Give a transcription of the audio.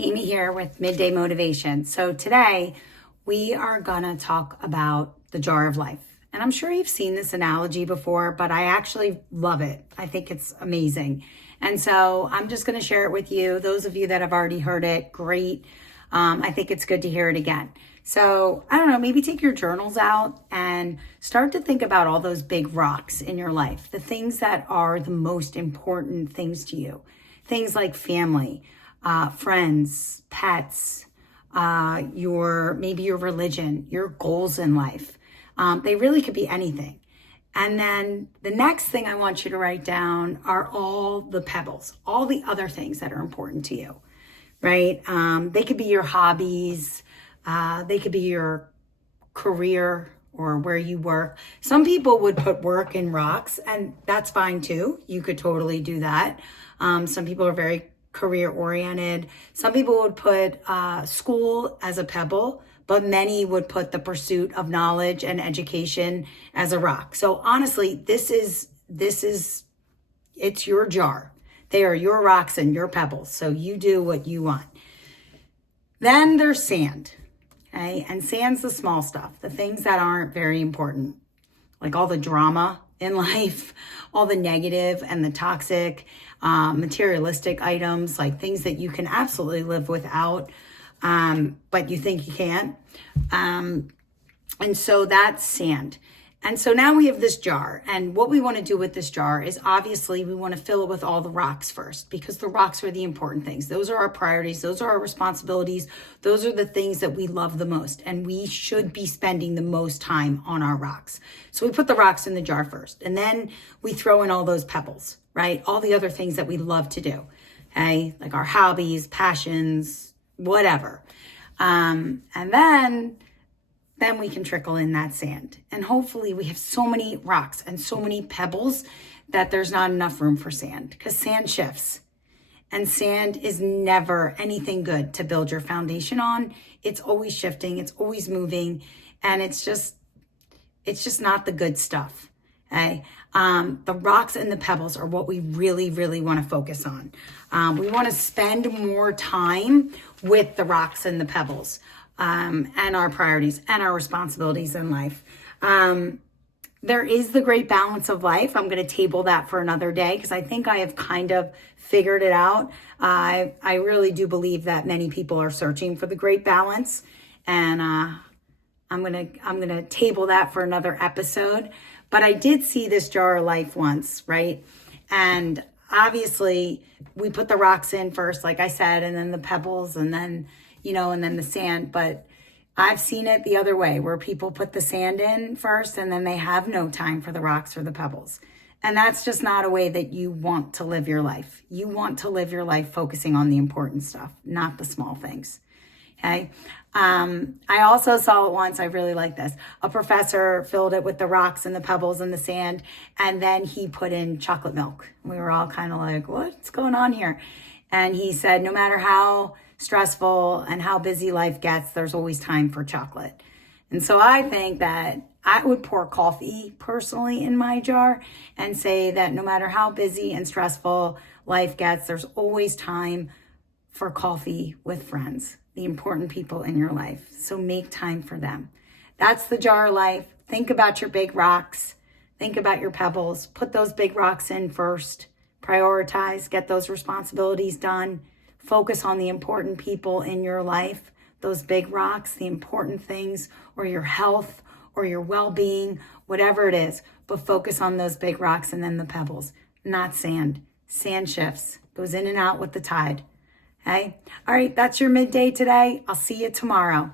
Amy here with Midday Motivation. So today we are gonna talk about the jar of life. And I'm sure you've seen this analogy before, but I actually love it. I think it's amazing. And so I'm just gonna share it with you. Those of you that have already heard it, great. I think it's good to hear it again. So I don't know, maybe take your journals out and start to think about all those big rocks in your life, the things that are the most important things to you. Things like family, friends, pets, maybe your religion, your goals in life. They really could be anything. And then the next thing I want you to write down are all the pebbles, all the other things that are important to you, right? They could be your hobbies. They could be your career or where you work. Some people would put work in rocks, and that's fine too. You could totally do that. Some people are very career oriented. Some people would put school as a pebble, but many would put the pursuit of knowledge and education as a rock. So honestly, it's your jar. They are your rocks and your pebbles. So you do what you want. Then there's sand. Okay? And sand's the small stuff, the things that aren't very important, like all the drama in life, all the negative and the toxic, materialistic items, like things that you can absolutely live without, but you think you can't. And so that's sand. And so now we have this jar, and what we want to do with this jar is obviously we want to fill it with all the rocks first, because the rocks are the important things. Those are our priorities. Those are our responsibilities. Those are the things that we love the most, and we should be spending the most time on our rocks. So we put the rocks in the jar first, and then we throw in all those pebbles, right? All the other things that we love to do, okay? Like our hobbies, passions, whatever. And then we can trickle in that sand. And hopefully we have so many rocks and so many pebbles that there's not enough room for sand, because sand shifts. And sand is never anything good to build your foundation on. It's always shifting, it's always moving, and it's just not the good stuff. Okay? The rocks and the pebbles are what we really, really want to focus on. We want to spend more time with the rocks and the pebbles. And our priorities and our responsibilities in life. There is the great balance of life. I'm going to table that for another day, because I think I have kind of figured it out. I really do believe that many people are searching for the great balance, and I'm gonna table that for another episode. But I did see this jar of life once, right? And obviously we put the rocks in first, like I said, and then the pebbles, and then the sand. But I've seen it the other way, where people put the sand in first and then they have no time for the rocks or the pebbles. And that's just not a way that you want to live your life. You want to live your life focusing on the important stuff, not the small things. Okay. I also saw it once. I really like this. A professor filled it with the rocks and the pebbles and the sand, and then he put in chocolate milk. We were all kind of like, what's going on here? And he said, no matter how stressful and how busy life gets, there's always time for chocolate. And so I think that I would pour coffee personally in my jar and say that no matter how busy and stressful life gets, there's always time for coffee with friends, the important people in your life. So make time for them. That's the jar of life. Think about your big rocks. Think about your pebbles. Put those big rocks in first. Prioritize, get those responsibilities done. Focus on the important people in your life, those big rocks, the important things, or your health or your well-being, whatever it is. But focus on those big rocks and then the pebbles, not sand. Sand shifts, goes in and out with the tide. Okay? All right, that's your midday today. I'll see you tomorrow.